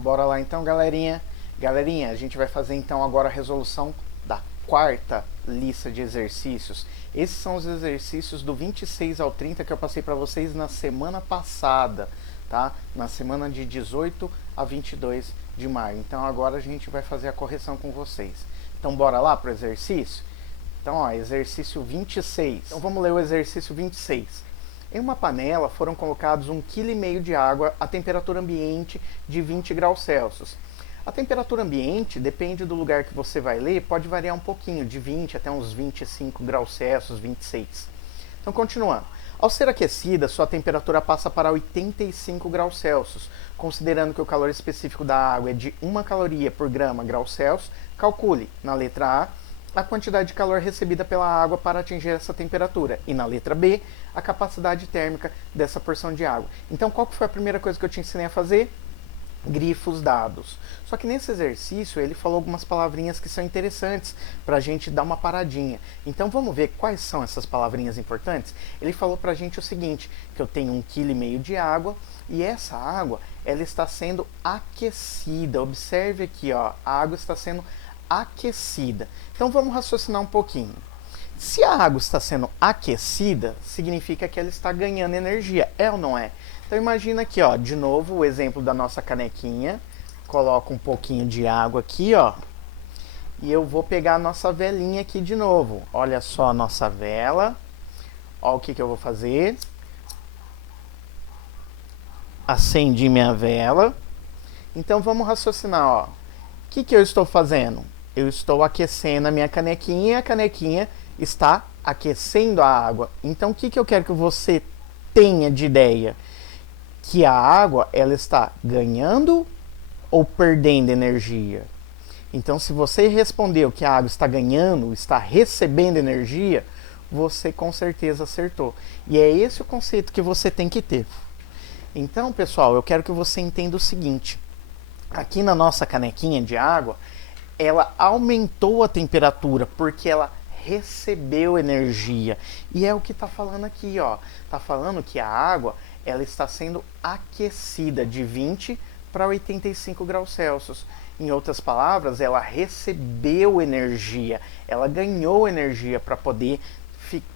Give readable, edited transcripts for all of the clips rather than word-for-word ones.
Bora lá então, galerinha. Galerinha, a gente vai fazer então agora a resolução da quarta lista de exercícios. Esses são os exercícios do 26 ao 30 que eu passei para vocês na semana passada, tá? Na semana de 18 a 22 de maio. Então agora a gente vai fazer a correção com vocês. Então bora lá pro exercício? Então, ó, exercício 26. Então vamos ler o exercício 26. Em uma panela foram colocados 1,5 kg de água a temperatura ambiente de 20 graus Celsius. A temperatura ambiente, depende do lugar que você vai ler, pode variar um pouquinho, de 20 até uns 25 graus Celsius, 26. Então, continuando. Ao ser aquecida, sua temperatura passa para 85 graus Celsius. Considerando que o calor específico da água é de 1 caloria por grama grau Celsius, calcule, na letra A quantidade de calor recebida pela água para atingir essa temperatura. E na letra B, a capacidade térmica dessa porção de água. Então, qual que foi a primeira coisa que eu te ensinei a fazer? Grifos dados. Só que nesse exercício ele falou algumas palavrinhas que são interessantes para a gente dar uma paradinha. Então vamos ver quais são essas palavrinhas importantes? Ele falou para a gente o seguinte, que eu tenho 1,5 kg de água e essa água ela está sendo aquecida. Observe aqui, ó, a água está sendo aquecida. Então vamos raciocinar um pouquinho. Se a água está sendo aquecida, significa que ela está ganhando energia, é ou não é? Então imagina aqui, ó, de novo o exemplo da nossa canequinha. Coloco um pouquinho de água aqui, ó. E eu vou pegar a nossa velinha aqui de novo. Olha só a nossa vela. Ó o que eu vou fazer. Acendi minha vela. Então vamos raciocinar, ó. O que eu estou fazendo? Eu estou aquecendo a minha canequinha e a canequinha está aquecendo a água. Então o que eu quero que você tenha de ideia? Que a água ela está ganhando ou perdendo energia? Então se você respondeu que a água está ganhando, está recebendo energia, você com certeza acertou. E é esse o conceito que você tem que ter. Então, pessoal, eu quero que você entenda o seguinte. Aqui na nossa canequinha de água, ela aumentou a temperatura porque ela recebeu energia. E é o que está falando aqui, ó. Está falando que a água ela está sendo aquecida de 20 para 85 graus Celsius. Em outras palavras, ela recebeu energia. Ela ganhou energia para poder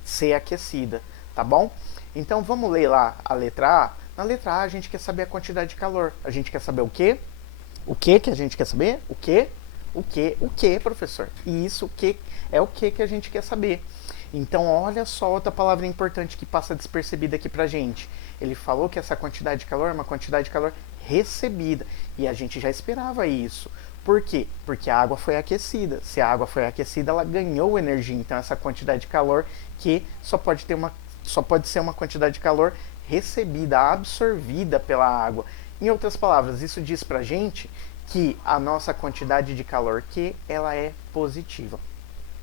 ser aquecida, tá bom? Então vamos ler lá a letra A. Na letra A a gente quer saber a quantidade de calor. A gente quer saber o quê? O que a gente quer saber? O quê? O que, professor? E isso que é o que a gente quer saber. Então, olha só outra palavra importante que passa despercebida aqui pra gente. Ele falou que essa quantidade de calor é uma quantidade de calor recebida. E a gente já esperava isso. Por quê? Porque a água foi aquecida. Se a água foi aquecida, ela ganhou energia. Então, essa quantidade de calor que só pode ser uma quantidade de calor recebida, absorvida pela água. Em outras palavras, isso diz pra gente que a nossa quantidade de calor que ela é positiva.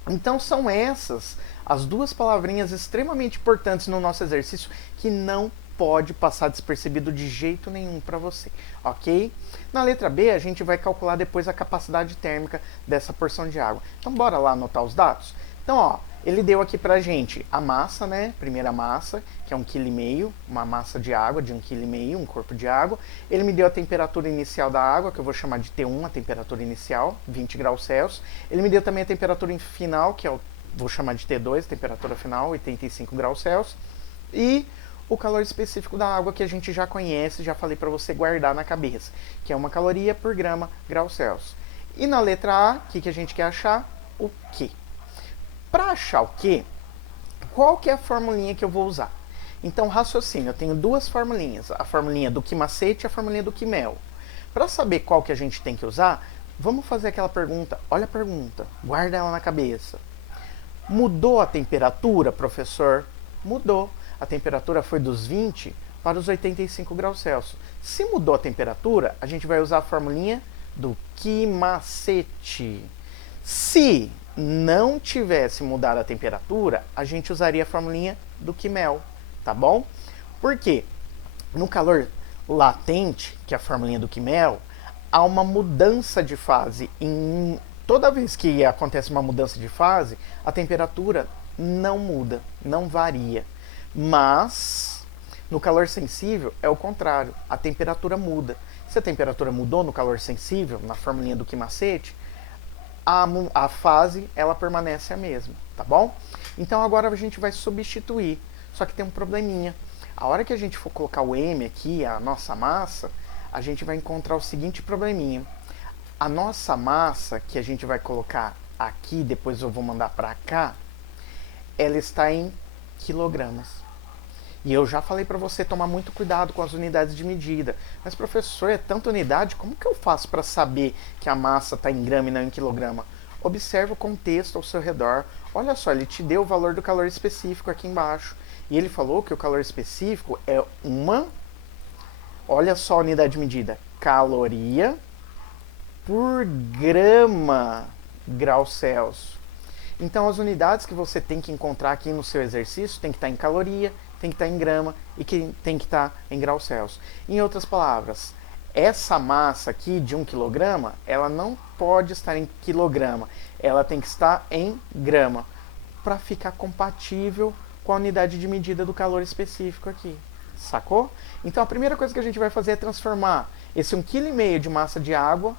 Então são essas as duas palavrinhas extremamente importantes no nosso exercício que não pode passar despercebido de jeito nenhum para você, ok? Na letra B a gente vai calcular depois a capacidade térmica dessa porção de água. Então bora lá anotar os dados? Então ó, ele deu aqui pra gente a massa, né? Primeira massa, que é 1,5 kg, uma massa de água de 1,5 kg, um corpo de água. Ele me deu a temperatura inicial da água, que eu vou chamar de T1, a temperatura inicial, 20 graus Celsius. Ele me deu também a temperatura final, que eu vou chamar de T2, temperatura final, 85 graus Celsius. E o calor específico da água, que a gente já conhece, já falei para você guardar na cabeça, que é 1 caloria por grama grau Celsius. E na letra A, o que a gente quer achar? O quê? Para achar o quê? Qual que é a formulinha que eu vou usar? Então, raciocínio, eu tenho duas formulinhas, a formulinha do que macete e a formulinha do que mel. Para saber qual que a gente tem que usar, vamos fazer aquela pergunta, olha a pergunta, guarda ela na cabeça. Mudou a temperatura, professor? Mudou. A temperatura foi dos 20 para os 85 graus Celsius. Se mudou a temperatura, a gente vai usar a formulinha do que macete. Se não tivesse mudado a temperatura, a gente usaria a formulinha do que mel, tá bom? Por quê? No calor latente, que é a formulinha do que mel, há uma mudança de fase. Toda vez que acontece uma mudança de fase, a temperatura não muda, não varia. Mas no calor sensível é o contrário, a temperatura muda. Se a temperatura mudou no calor sensível, na formulinha do Quimacete, a fase ela permanece a mesma, tá bom? Então agora a gente vai substituir, só que tem um probleminha. A hora que a gente for colocar o M aqui, a nossa massa, a gente vai encontrar o seguinte probleminha. A nossa massa, que a gente vai colocar aqui, depois eu vou mandar para cá, ela está em quilogramas. E eu já falei para você tomar muito cuidado com as unidades de medida. Mas professor, é tanta unidade, como que eu faço para saber que a massa está em grama e não em quilograma? Observe o contexto ao seu redor. Olha só, ele te deu o valor do calor específico aqui embaixo. E ele falou que o calor específico é uma... Olha só a unidade de medida. Caloria por grama graus Celsius. Então as unidades que você tem que encontrar aqui no seu exercício tem que estar em caloria, tem que estar em grama e tem que estar em graus Celsius. Em outras palavras, essa massa aqui de 1 kg, ela não pode estar em quilograma, ela tem que estar em grama, para ficar compatível com a unidade de medida do calor específico aqui. Sacou? Então a primeira coisa que a gente vai fazer é transformar esse 1,5 kg de massa de água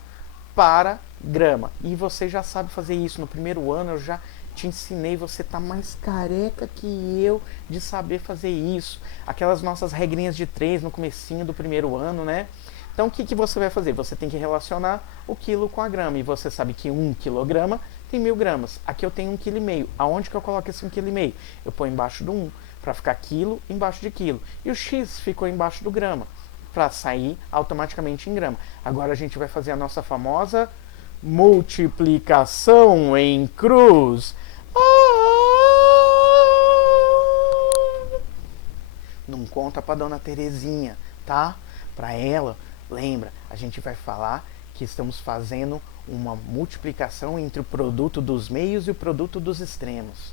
para grama. E você já sabe fazer isso. No primeiro ano eu já te ensinei, você tá mais careca que eu de saber fazer isso. Aquelas nossas regrinhas de 3 no comecinho do primeiro ano, né? Então o que você vai fazer? Você tem que relacionar o quilo com a grama. E você sabe que 1 kg tem 1000 gramas. Aqui eu tenho 1,5 kg. Aonde que eu coloco esse 1,5 kg? Eu ponho embaixo do 1, para ficar quilo embaixo de quilo. E o X ficou embaixo do grama, para sair automaticamente em grama. Agora a gente vai fazer a nossa famosa multiplicação em cruz. Não conta para dona Terezinha, tá? Para ela, lembra, a gente vai falar que estamos fazendo uma multiplicação entre o produto dos meios e o produto dos extremos.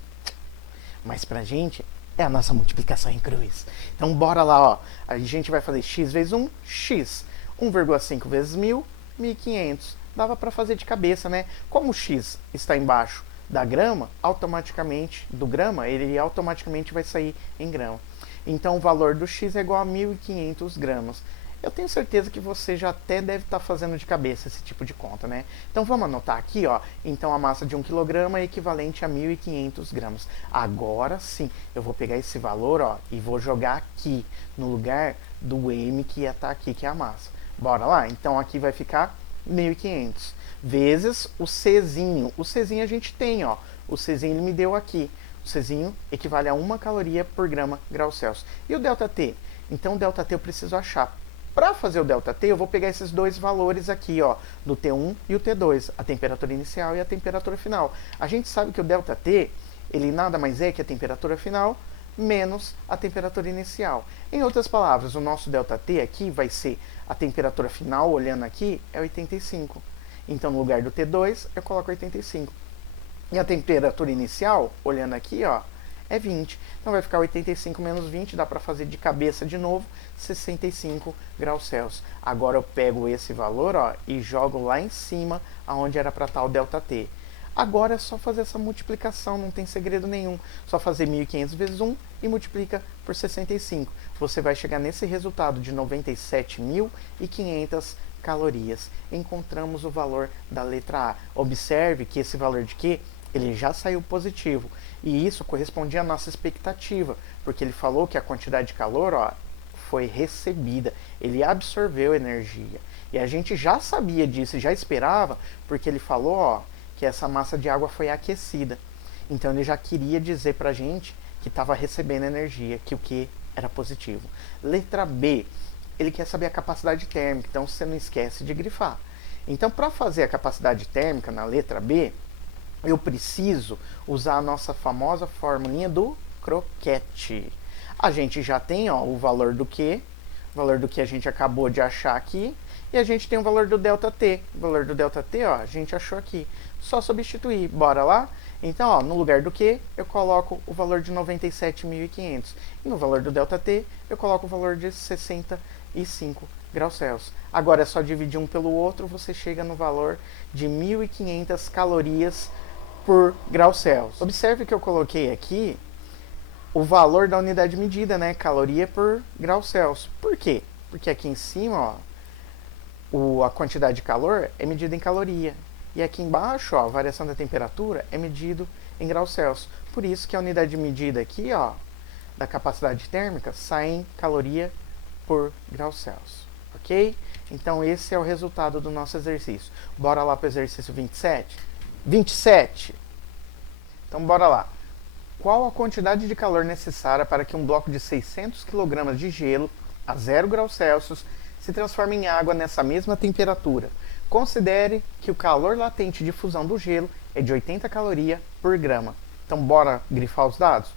Mas pra gente é a nossa multiplicação em cruz. Então bora lá, ó. A gente vai fazer x vezes 1, x. 1,5 vezes 1000, 1500. Dava para fazer de cabeça, né? Como o x está embaixo da grama, automaticamente, do grama, ele automaticamente vai sair em grama. Então o valor do x é igual a 1500 gramas. Eu tenho certeza que você já até deve estar fazendo de cabeça esse tipo de conta, né? Então vamos anotar aqui, ó. Então a massa de 1 kg é equivalente a 1500 gramas. Agora sim, eu vou pegar esse valor, ó, e vou jogar aqui, no lugar do M que ia estar aqui, que é a massa. Bora lá? Então aqui vai ficar 1500 vezes o Czinho. O Czinho a gente tem, ó. O Czinho ele me deu aqui. O Czinho equivale a 1 caloria por grama grau Celsius. E o ΔT? Então o ΔT eu preciso achar. Para fazer o ΔT, eu vou pegar esses dois valores aqui, ó, do T1 e o T2, a temperatura inicial e a temperatura final. A gente sabe que o ΔT, ele nada mais é que a temperatura final menos a temperatura inicial. Em outras palavras, o nosso ΔT aqui vai ser a temperatura final, olhando aqui, é 85. Então, no lugar do T2, eu coloco 85. E a temperatura inicial, olhando aqui, ó, é 20. Então vai ficar 85 menos 20, dá para fazer de cabeça de novo, 65 graus Celsius. Agora eu pego esse valor, ó, e jogo lá em cima, aonde era para estar o ΔT. Agora é só fazer essa multiplicação, não tem segredo nenhum. Só fazer 1500 vezes 1 e multiplica por 65. Você vai chegar nesse resultado de 97.500 calorias. Encontramos o valor da letra A. Observe que esse valor de Q, ele já saiu positivo. E isso correspondia à nossa expectativa, porque ele falou que a quantidade de calor, ó, foi recebida. Ele absorveu energia. E a gente já sabia disso, já esperava, porque ele falou, ó, que essa massa de água foi aquecida. Então ele já queria dizer pra gente que estava recebendo energia, que o Q era positivo. Letra B, ele quer saber a capacidade térmica, então você não esquece de grifar. Então, para fazer a capacidade térmica na letra B, eu preciso usar a nossa famosa formulinha do croquete. A gente já tem, ó, o valor do Q a gente acabou de achar aqui, e a gente tem o valor do ΔT. O valor do ΔT, ó, a gente achou aqui. Só substituir. Bora lá? Então, ó, no lugar do Q, eu coloco o valor de 97.500. E no valor do ΔT, eu coloco o valor de 65 graus Celsius. Agora é só dividir um pelo outro, você chega no valor de 1.500 calorias por grau Celsius. Observe que eu coloquei aqui o valor da unidade de medida, né? Caloria por grau Celsius. Por quê? Porque aqui em cima, ó, A quantidade de calor é medida em caloria. E aqui embaixo, ó, a variação da temperatura é medido em graus Celsius. Por isso que a unidade de medida aqui, ó, da capacidade térmica sai em caloria por graus Celsius. Ok? Então esse é o resultado do nosso exercício. Bora lá para o exercício 27? 27! Então bora lá. Qual a quantidade de calor necessária para que um bloco de 600 kg de gelo a 0 graus Celsius se transforme em água nessa mesma temperatura? Considere que o calor latente de fusão do gelo é de 80 calorias por grama. Então bora grifar os dados?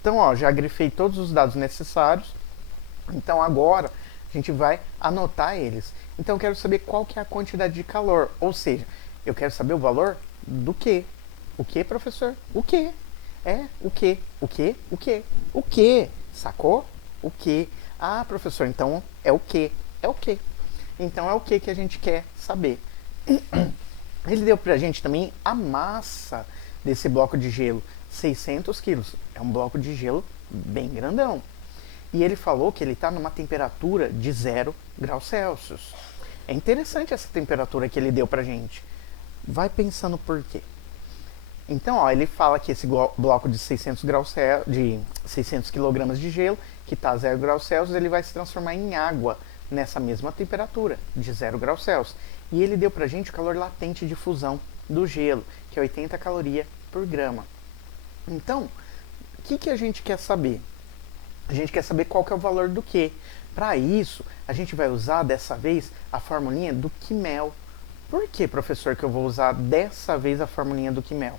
Então ó, já grifei todos os dados necessários. Então agora a gente vai anotar eles. Então eu quero saber qual que é a quantidade de calor. Ou seja, eu quero saber o valor do quê? O que, professor? O quê? O quê? O quê? O quê? O quê? Sacou? O quê? Ah, professor, então é o quê? É o quê? Então é o que a gente quer saber. Ele deu pra gente também a massa desse bloco de gelo, 600 quilos. É um bloco de gelo bem grandão. E ele falou que ele está numa temperatura de 0 graus Celsius. É interessante essa temperatura que ele deu pra gente. Vai pensando por quê. Então, ó, ele fala que esse bloco de 600 kg de gelo, que está a 0 graus Celsius, ele vai se transformar em água nessa mesma temperatura, de 0 graus Celsius. E ele deu pra gente o calor latente de fusão do gelo, que é 80 calorias por grama. Então, o que a gente quer saber? A gente quer saber qual que é o valor do quê? Para isso, a gente vai usar dessa vez a formulinha do Quimel. Por que, professor, que eu vou usar dessa vez a formulinha do Quimel?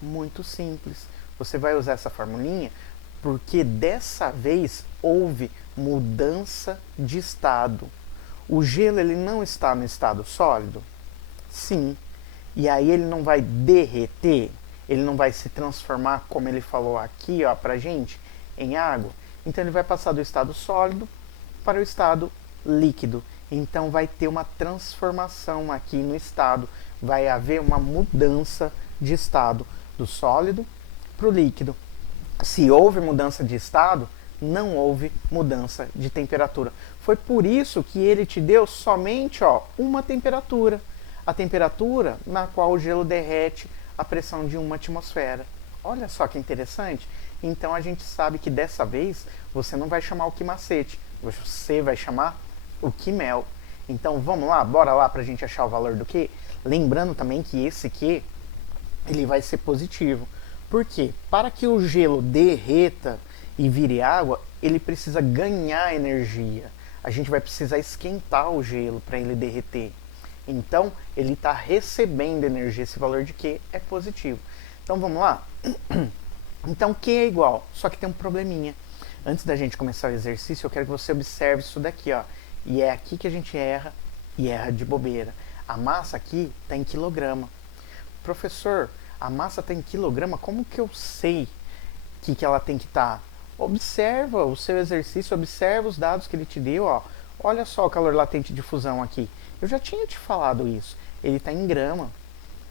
Muito simples. Você vai usar essa formulinha porque dessa vez houve mudança de estado. O gelo ele não está no estado sólido? Sim. E aí ele não vai derreter? Ele não vai se transformar, como ele falou aqui, ó, pra gente, em água? Então ele vai passar do estado sólido para o estado líquido. Então vai ter uma transformação aqui no estado. Vai haver uma mudança de estado do sólido para o líquido. Se houve mudança de estado, não houve mudança de temperatura. Foi por isso que ele te deu somente, ó, uma temperatura. A temperatura na qual o gelo derrete a pressão de uma atmosfera. Olha só que interessante. Então a gente sabe que dessa vez você não vai chamar o Quimacete, você vai chamar o Quimel. Então vamos lá, bora lá para a gente achar o valor do Q. Lembrando também que esse Q ele vai ser positivo. Por quê? Para que o gelo derreta e vire água, ele precisa ganhar energia. A gente vai precisar esquentar o gelo para ele derreter. Então, ele está recebendo energia. Esse valor de Q é positivo. Então, vamos lá? Então, Q é igual, só que tem um probleminha. Antes da gente começar o exercício, eu quero que você observe isso daqui, ó. E é aqui que a gente erra, e erra de bobeira. A massa aqui está em quilograma. Professor, a massa está em quilograma, como que eu sei que ela tem que estar? Observa o seu exercício, observa os dados que ele te deu, ó. Olha só o calor latente de fusão aqui. Eu já tinha te falado isso. Ele está em grama.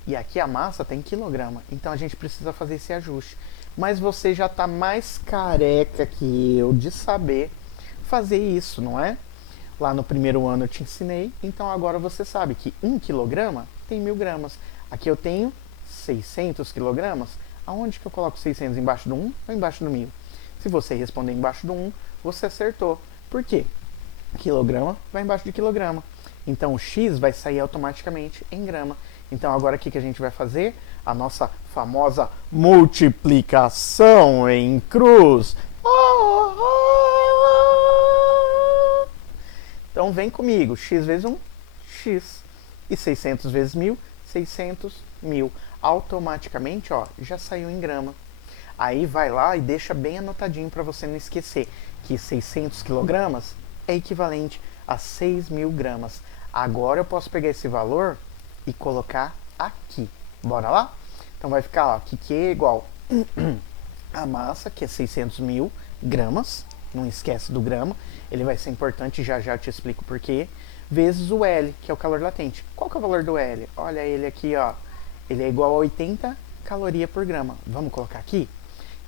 E aqui a massa está em quilograma. Então a gente precisa fazer esse ajuste. Mas você já está mais careca que eu de saber fazer isso, não é? Lá no primeiro ano eu te ensinei. Então agora você sabe que 1 quilograma tem 1000 gramas. Aqui eu tenho 600 quilogramas. Aonde que eu coloco 600? Embaixo do 1 ou embaixo do 1000? Se você responder embaixo do 1, você acertou. Por quê? Quilograma vai embaixo de quilograma. Então o X vai sair automaticamente em grama. Então agora o que a gente vai fazer? A nossa famosa multiplicação em cruz. Então vem comigo. X vezes 1, X. E 600 vezes 1000, 600 mil. Automaticamente, ó, já saiu em grama. Aí vai lá e deixa bem anotadinho para você não esquecer que 600 quilogramas é equivalente a 6.000 gramas. Agora eu posso pegar esse valor e colocar aqui. Bora lá? Então vai ficar, ó, que Q é igual a massa, que é 600.000 gramas. Não esquece do grama. Ele vai ser importante, já já eu te explico por quê. Vezes o L, que é o calor latente. Qual que é o valor do L? Olha ele aqui, ó. Ele é igual a 80 calorias por grama. Vamos colocar aqui?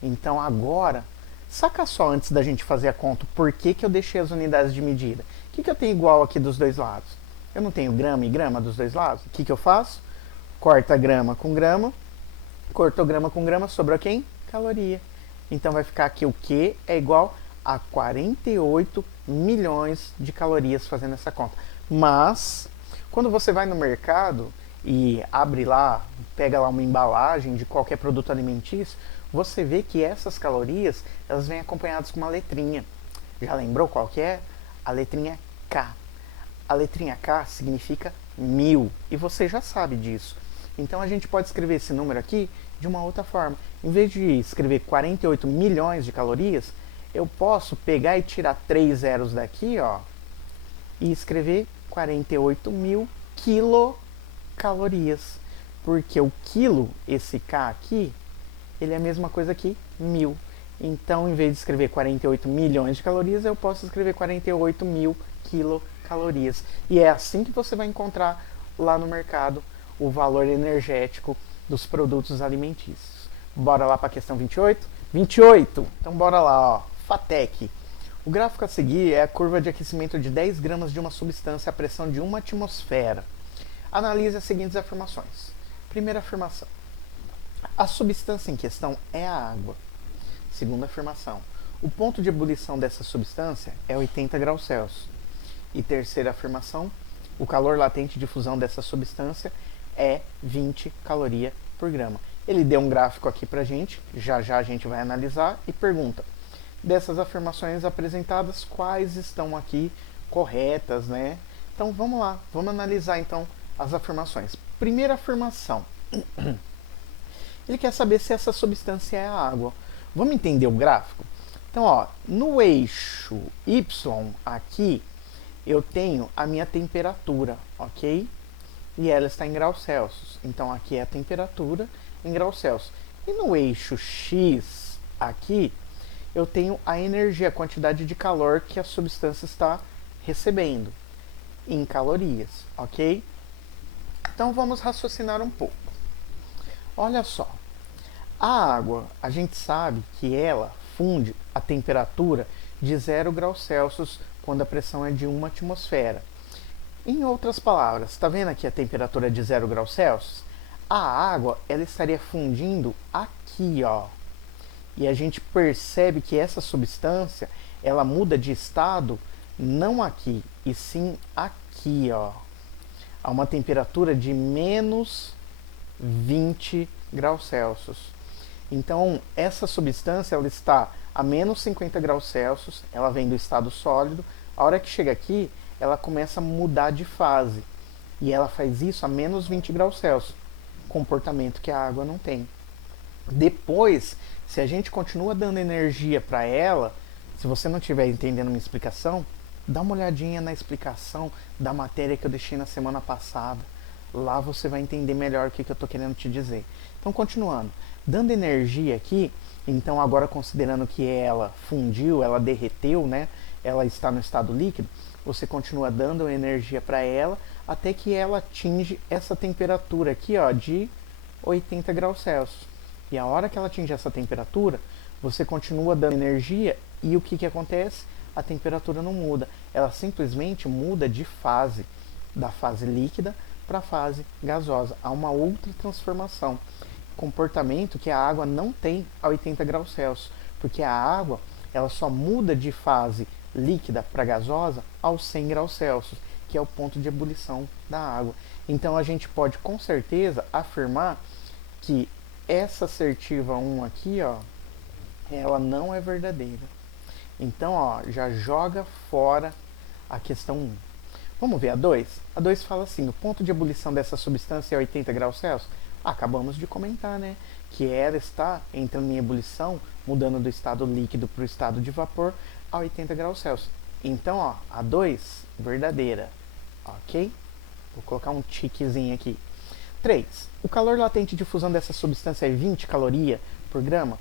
Então agora, saca só antes da gente fazer a conta, por que eu deixei as unidades de medida? O que eu tenho igual aqui dos dois lados? Eu não tenho grama e grama dos dois lados? O que eu faço? Corta grama com grama, cortou grama com grama, sobrou quem? Caloria. Então vai ficar aqui o Q é igual a 48 milhões de calorias fazendo essa conta. Mas, quando você vai no mercado e abre lá, pega lá uma embalagem de qualquer produto alimentício, você vê que essas calorias, elas vêm acompanhadas com uma letrinha. Já lembrou qual que é? A letrinha K. A letrinha K significa 1000, e você já sabe disso. Então a gente pode escrever esse número aqui de uma outra forma. Em vez de escrever 48 milhões de calorias, eu posso pegar e tirar 3 zeros daqui, ó, e escrever 48 mil quilocalorias. Porque o quilo, esse K aqui, ele é a mesma coisa que 1000. Então, em vez de escrever 48 milhões de calorias, eu posso escrever 48 mil quilocalorias. E é assim que você vai encontrar lá no mercado o valor energético dos produtos alimentícios. Bora lá para a questão 28? 28! Então bora lá, ó. FATEC. O gráfico a seguir é a curva de aquecimento de 10 gramas de uma substância à pressão de 1 atmosfera. Analise as seguintes afirmações. Primeira afirmação. A substância em questão é a água. Segunda afirmação. O ponto de ebulição dessa substância é 80 graus Celsius. E terceira afirmação. O calor latente de fusão dessa substância é 20 calorias por grama. Ele deu um gráfico aqui pra gente, já já a gente vai analisar e pergunta: dessas afirmações apresentadas, quais estão aqui corretas, né? Então vamos lá, vamos analisar então as afirmações. Primeira afirmação. Ele quer saber se essa substância é a água. Vamos entender o gráfico? Então, ó, no eixo Y aqui, eu tenho a minha temperatura, ok? E ela está em graus Celsius. Então aqui é a temperatura em graus Celsius. E no eixo X aqui, eu tenho a energia, a quantidade de calor que a substância está recebendo em calorias, ok? Então vamos raciocinar um pouco. Olha só, a água, a gente sabe que ela funde a temperatura de 0 graus Celsius quando a pressão é de 1 atmosfera. Em outras palavras, está vendo aqui a temperatura de 0 graus Celsius? A água, ela estaria fundindo aqui, ó. E a gente percebe que essa substância, ela muda de estado não aqui, e sim aqui, ó. A uma temperatura de menos 20 graus Celsius. Então, essa substância, ela está a menos 50 graus Celsius, ela vem do estado sólido. A hora que chega aqui, ela começa a mudar de fase. E ela faz isso a menos 20 graus Celsius, comportamento que a água não tem. Depois, se a gente continua dando energia para ela, se você não estiver entendendo minha explicação, dá uma olhadinha na explicação da matéria que eu deixei na semana passada. Lá você vai entender melhor o que eu estou querendo te dizer. Então, continuando. Dando energia aqui, então agora considerando que ela fundiu, ela derreteu, né? Ela está no estado líquido, você continua dando energia para ela até que ela atinge essa temperatura aqui, ó, de 80 graus Celsius. E a hora que ela atinge essa temperatura, você continua dando energia e o que acontece? A temperatura não muda, ela simplesmente muda de fase, da fase líquida para a fase gasosa. Há uma outra transformação, comportamento que a água não tem a 80 graus Celsius, porque a água, ela só muda de fase líquida para gasosa aos 100 graus Celsius, que é o ponto de ebulição da água. Então a gente pode com certeza afirmar que essa assertiva 1 aqui, ó, ela não é verdadeira. Então, ó, já joga fora a questão 1. Vamos ver a 2? A 2 fala assim: o ponto de ebulição dessa substância é 80 graus Celsius. Acabamos de comentar, né? Que ela está entrando em ebulição, mudando do estado líquido para o estado de vapor a 80 graus Celsius. Então, ó, a 2, verdadeira. Ok? Vou colocar um tiquezinho aqui. 3. O calor latente de fusão dessa substância é 20 calorias por grama.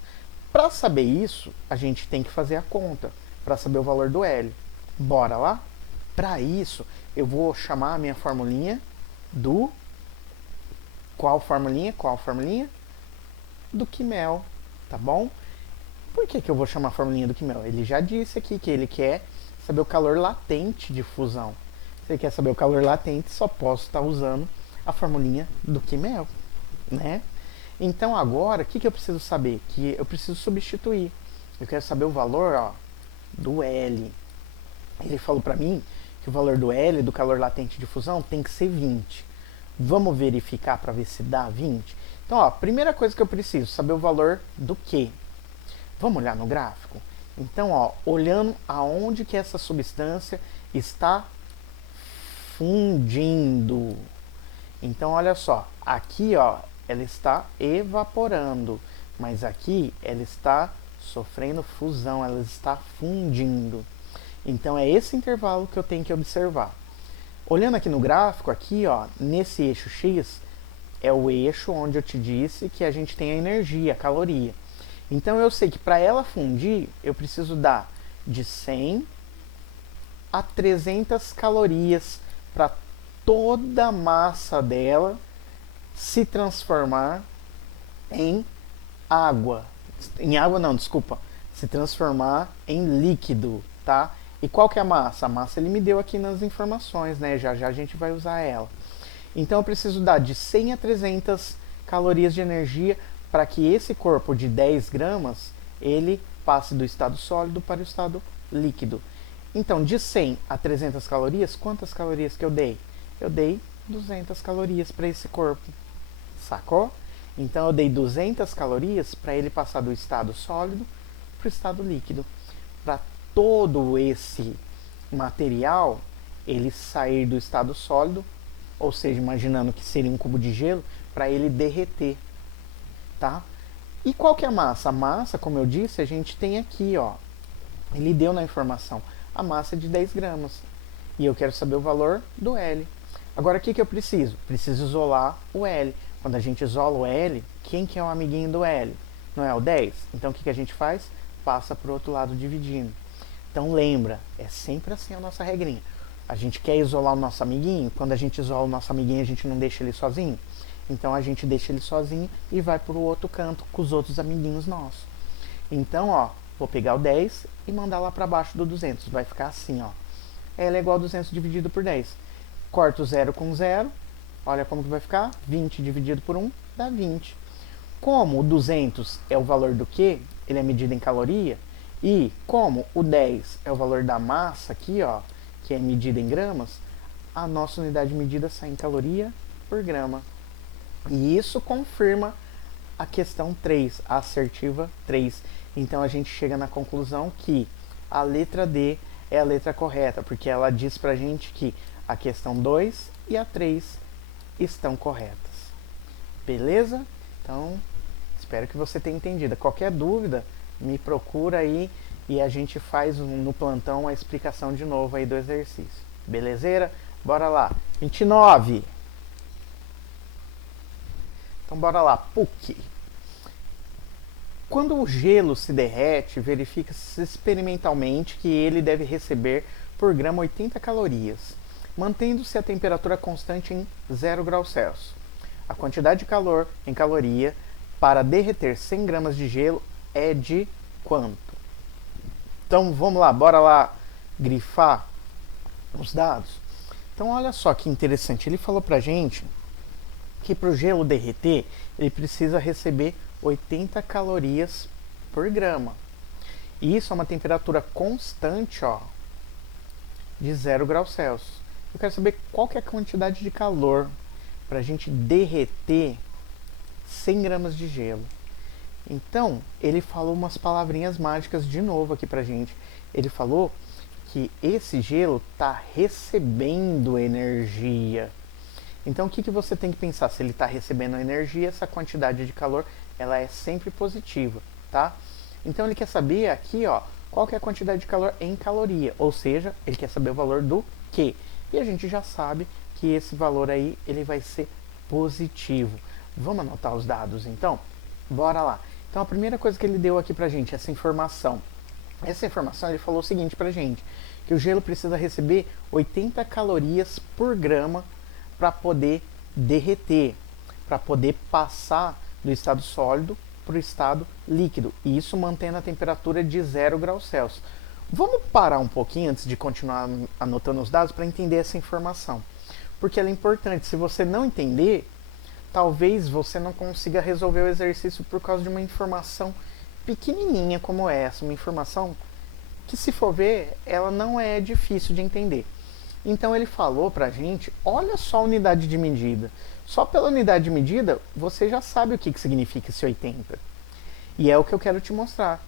Para saber isso, a gente tem que fazer a conta, para saber o valor do L. Bora lá? Para isso, eu vou chamar a minha formulinha do... Qual formulinha? Qual formulinha? Do Quimel, tá bom? Por que eu vou chamar a formulinha do Quimel? Ele já disse aqui que ele quer saber o calor latente de fusão. Se ele quer saber o calor latente, só posso estar usando a formulinha do QMEL, né? Então agora, o que eu preciso saber? Que eu preciso substituir. Eu quero saber o valor, ó, do L. Ele falou para mim que o valor do L, do calor latente de fusão, tem que ser 20. Vamos verificar para ver se dá 20? Então, ó, primeira coisa que eu preciso, saber o valor do Q. Vamos olhar no gráfico? Então, ó, olhando aonde que essa substância está fundindo. Então, olha só, aqui, ó, ela está evaporando, mas aqui ela está sofrendo fusão, ela está fundindo. Então, é esse intervalo que eu tenho que observar. Olhando aqui no gráfico, aqui, ó, nesse eixo X, é o eixo onde eu te disse que a gente tem a energia, a caloria. Então, eu sei que para ela fundir, eu preciso dar de 100 a 300 calorias para toda a massa dela se transformar em água. Em água não, desculpa. Se transformar em líquido, tá? E qual que é a massa? A massa ele me deu aqui nas informações, né? Já já a gente vai usar ela. Então eu preciso dar de 100 a 300 calorias de energia para que esse corpo de 10 gramas, ele passe do estado sólido para o estado líquido. Então, de 100 a 300 calorias, quantas calorias que eu dei? Eu dei 200 calorias para esse corpo. Sacou? Então eu dei 200 calorias para ele passar do estado sólido para o estado líquido. Para todo esse material ele sair do estado sólido, ou seja, imaginando que seria um cubo de gelo, para ele derreter, tá? E qual que é a massa? A massa, como eu disse, a gente tem aqui, ó, ele deu na informação, a massa é de 10 gramas. E eu quero saber o valor do L. Agora, o que eu preciso? Preciso isolar o L. Quando a gente isola o L, quem que é o amiguinho do L? Não é o 10? Então, o que a gente faz? Passa para o outro lado dividindo. Então, lembra, é sempre assim a nossa regrinha. A gente quer isolar o nosso amiguinho, quando a gente isola o nosso amiguinho, a gente não deixa ele sozinho. Então, a gente deixa ele sozinho e vai para o outro canto com os outros amiguinhos nossos. Então, ó, vou pegar o 10 e mandar lá para baixo do 200. Vai ficar assim, ó. L é igual a 200 dividido por 10. Corto 0 com 0. Olha como que vai ficar. 20 dividido por 1 dá 20. Como o 200 é o valor do Q, ele é medido em caloria. E como o 10 é o valor da massa aqui, ó, que é medida em gramas, a nossa unidade de medida sai em caloria por grama. E isso confirma a questão 3, a assertiva 3. Então a gente chega na conclusão que a letra D é a letra correta, porque ela diz pra gente que a questão 2 e a 3 estão corretas. Beleza? Então, espero que você tenha entendido. Qualquer dúvida, me procura aí e a gente faz no plantão a explicação de novo aí do exercício. Belezeira? Bora lá. 29. Então, bora lá. PUC. Quando o gelo se derrete, verifica-se experimentalmente que ele deve receber por grama 80 calorias, mantendo-se a temperatura constante em 0 graus Celsius. A quantidade de calor em caloria para derreter 100 gramas de gelo é de quanto? Então vamos lá, bora lá grifar os dados. Então olha só que interessante, ele falou pra gente que para o gelo derreter, ele precisa receber 80 calorias por grama. E isso é uma temperatura constante, ó, de 0 graus Celsius. Eu quero saber qual que é a quantidade de calor para a gente derreter 100 gramas de gelo. Então, ele falou umas palavrinhas mágicas de novo aqui pra gente. Ele falou que esse gelo está recebendo energia. Então, o que você tem que pensar? Se ele está recebendo energia, essa quantidade de calor ela é sempre positiva, tá? Então, ele quer saber aqui, ó, qual que é a quantidade de calor em caloria, ou seja, ele quer saber o valor do Q. E a gente já sabe que esse valor aí ele vai ser positivo. Vamos anotar os dados, então? Bora lá. Então, a primeira coisa que ele deu aqui pra gente, essa informação. Essa informação, ele falou o seguinte pra gente, que o gelo precisa receber 80 calorias por grama para poder derreter, para poder passar do estado sólido para o estado líquido. E isso mantendo a temperatura de 0 graus Celsius. Vamos parar um pouquinho antes de continuar anotando os dados para entender essa informação, porque ela é importante. Se você não entender, talvez você não consiga resolver o exercício por causa de uma informação pequenininha como essa, uma informação que, se for ver, ela não é difícil de entender. Então ele falou pra gente, olha só a unidade de medida. Só pela unidade de medida, você já sabe o que significa esse 80. E é o que eu quero te mostrar.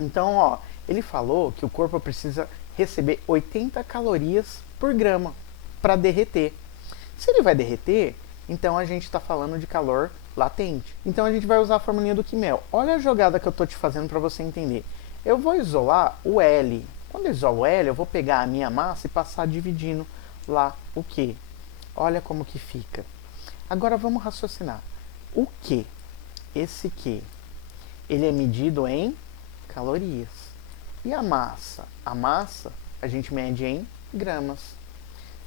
Então, ó, ele falou que o corpo precisa receber 80 calorias por grama para derreter. Se ele vai derreter, então a gente está falando de calor latente. Então a gente vai usar a formulinha do Quimel. Olha a jogada que eu estou te fazendo para você entender. Eu vou isolar o L. Quando eu isolo o L, eu vou pegar a minha massa e passar dividindo lá o Q. Olha como que fica. Agora vamos raciocinar. O Q, esse Q, ele é medido em calorias. E a massa? A massa a gente mede em gramas.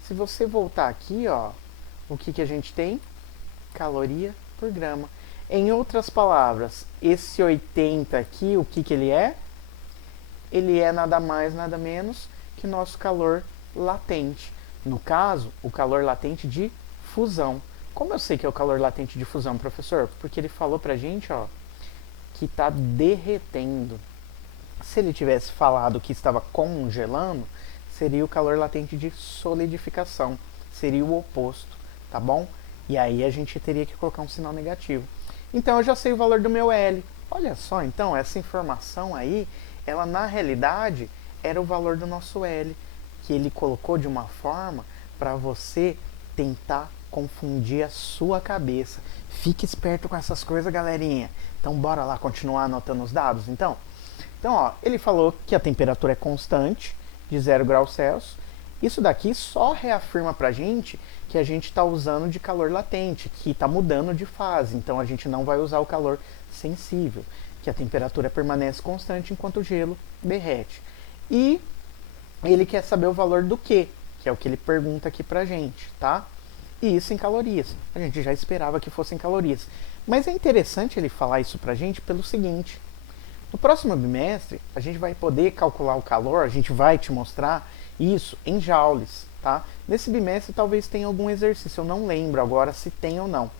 Se você voltar aqui, ó, o que a gente tem? Caloria por grama. Em outras palavras, esse 80 aqui, o que ele é? Ele é nada mais, nada menos que nosso calor latente. No caso, o calor latente de fusão. Como eu sei que é o calor latente de fusão, professor? Porque ele falou pra gente, ó, que está derretendo. Se ele tivesse falado que estava congelando, seria o calor latente de solidificação. Seria o oposto, tá bom? E aí a gente teria que colocar um sinal negativo. Então eu já sei o valor do meu L. Olha só, então, essa informação aí, ela na realidade era o valor do nosso L, que ele colocou de uma forma para você tentar confundir a sua cabeça. Fique esperto com essas coisas, galerinha. Então bora lá continuar anotando os dados, então? Então, ó, ele falou que a temperatura é constante, de 0 graus Celsius. Isso daqui só reafirma pra gente que a gente está usando de calor latente, que está mudando de fase. Então a gente não vai usar o calor sensível, que a temperatura permanece constante enquanto o gelo derrete. E ele quer saber o valor do Q, que é o que ele pergunta aqui pra gente, tá? E isso em calorias. A gente já esperava que fosse em calorias. Mas é interessante ele falar isso pra gente pelo seguinte: no próximo bimestre, a gente vai poder calcular o calor, a gente vai te mostrar isso em joules, tá? Nesse bimestre talvez tenha algum exercício, eu não lembro agora se tem ou não,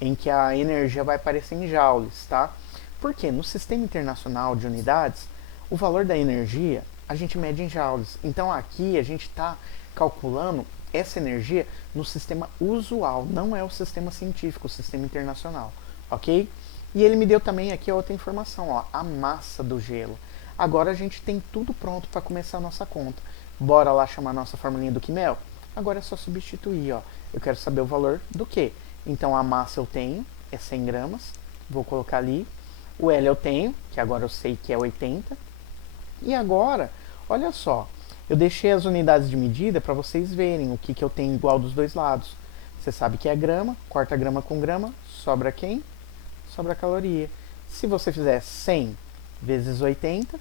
em que a energia vai aparecer em joules, tá? Porque no Sistema Internacional de Unidades, o valor da energia a gente mede em joules. Então aqui a gente está calculando essa energia no sistema usual, não é o sistema científico, o sistema internacional, ok? E ele me deu também aqui outra informação, ó, a massa do gelo. Agora a gente tem tudo pronto para começar a nossa conta. Bora lá chamar a nossa formulinha do Quimel? Agora é só substituir, ó. Eu quero saber o valor do quê? Então a massa eu tenho, é 100 gramas, vou colocar ali. O L eu tenho, que agora eu sei que é 80. E agora, olha só, eu deixei as unidades de medida para vocês verem o que eu tenho igual dos dois lados. Você sabe que é grama, corta grama com grama, sobra quem? Sobra a caloria. Se você fizer 100 vezes 80,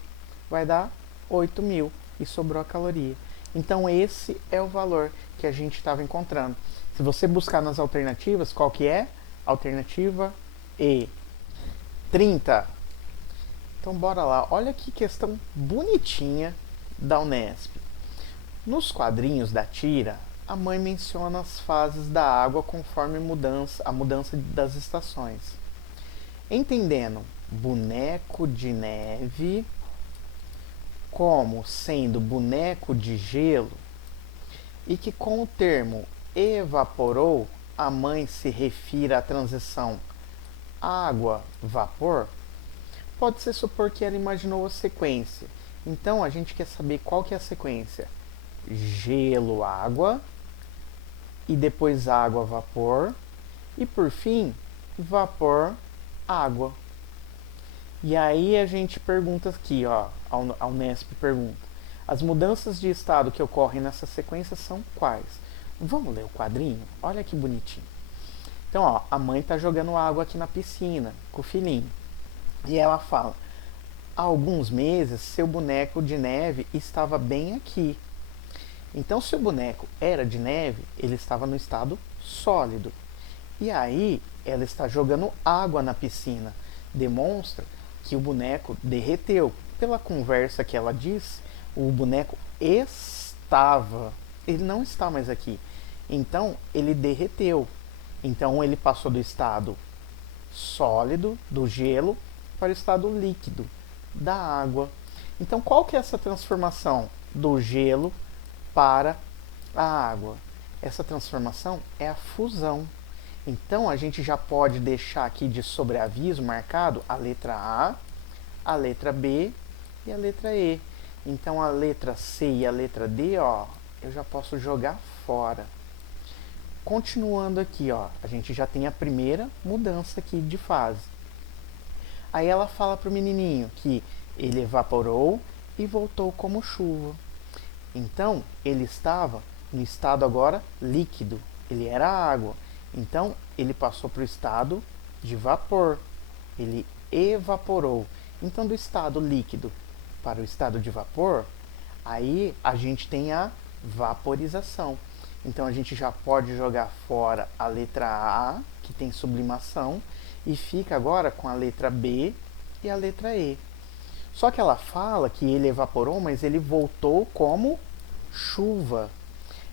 vai dar 8.000 e sobrou a caloria. Então esse é o valor que a gente estava encontrando. Se você buscar nas alternativas, qual que é? Alternativa E. 30. Então bora lá. Olha que questão bonitinha da Unesp. Nos quadrinhos da tira, a mãe menciona as fases da água conforme a mudança das estações. Entendendo boneco de neve como sendo boneco de gelo e que com o termo evaporou a mãe se refira à transição água-vapor, pode-se supor que ela imaginou a sequência. Então a gente quer saber qual que é a sequência: gelo-água e depois água-vapor e por fim vapor-água. E aí a gente pergunta aqui, ó, a Unesp pergunta: as mudanças de estado que ocorrem nessa sequência são quais? Vamos ler o quadrinho? Olha que bonitinho. Então, ó, a mãe está jogando água aqui na piscina com o filhinho. E ela fala: há alguns meses seu boneco de neve estava bem aqui. Então, se o boneco era de neve, ele estava no estado sólido. E aí, ela está jogando água na piscina. Demonstra que o boneco derreteu. Pela conversa que ela diz, O boneco estava, ele não está mais aqui. Então ele derreteu. Então ele passou do estado sólido, do gelo, para o estado líquido, da água. Então qual que é essa transformação do gelo para a água? Essa transformação é a fusão. Então a gente já pode deixar aqui de sobreaviso marcado a letra a letra B e a letra E. Então a letra C e a letra D, ó, eu já posso jogar fora. Continuando aqui, ó, a gente já tem a primeira mudança aqui de fase. Aí ela fala para o menininho que ele evaporou e voltou como chuva. Então ele estava no estado agora líquido, ele era água. Então ele passou para o estado de vapor, ele evaporou. Então do estado líquido para o estado de vapor, aí a gente tem a vaporização. Então a gente já pode jogar fora a letra A, que tem sublimação, e fica agora com a letra B e a letra E. Só que ela fala que ele evaporou, mas ele voltou como chuva.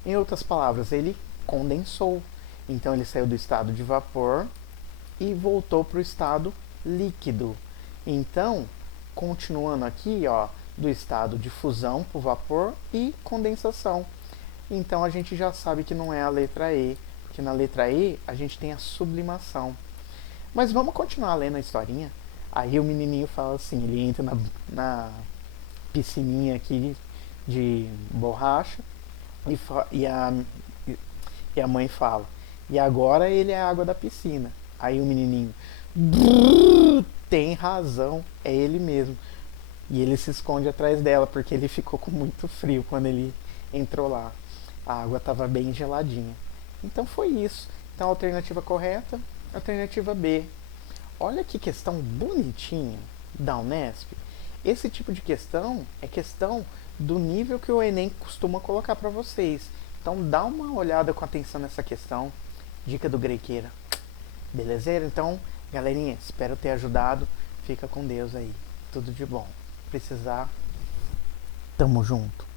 Em outras palavras, ele condensou. Então ele saiu do estado de vapor e voltou para o estado líquido. Então, continuando aqui, ó, do estado de fusão para o vapor e condensação. Então a gente já sabe que não é a letra E, porque na letra E a gente tem a sublimação. Mas vamos continuar lendo a historinha. Aí o menininho fala assim, ele entra na piscininha aqui de borracha e a mãe fala, e agora ele é a água da piscina. Aí o menininho, tem razão, é ele mesmo. E ele se esconde atrás dela, porque ele ficou com muito frio quando ele entrou lá. A água estava bem geladinha. Então foi isso. Então a alternativa correta, alternativa B. Olha que questão bonitinha da Unesp. Esse tipo de questão é questão do nível que o Enem costuma colocar para vocês. Então dá uma olhada com atenção nessa questão. Dica do Grequeira. Belezeira? Então, galerinha, espero ter ajudado. Fica com Deus aí. Tudo de bom. Precisar, tamo junto.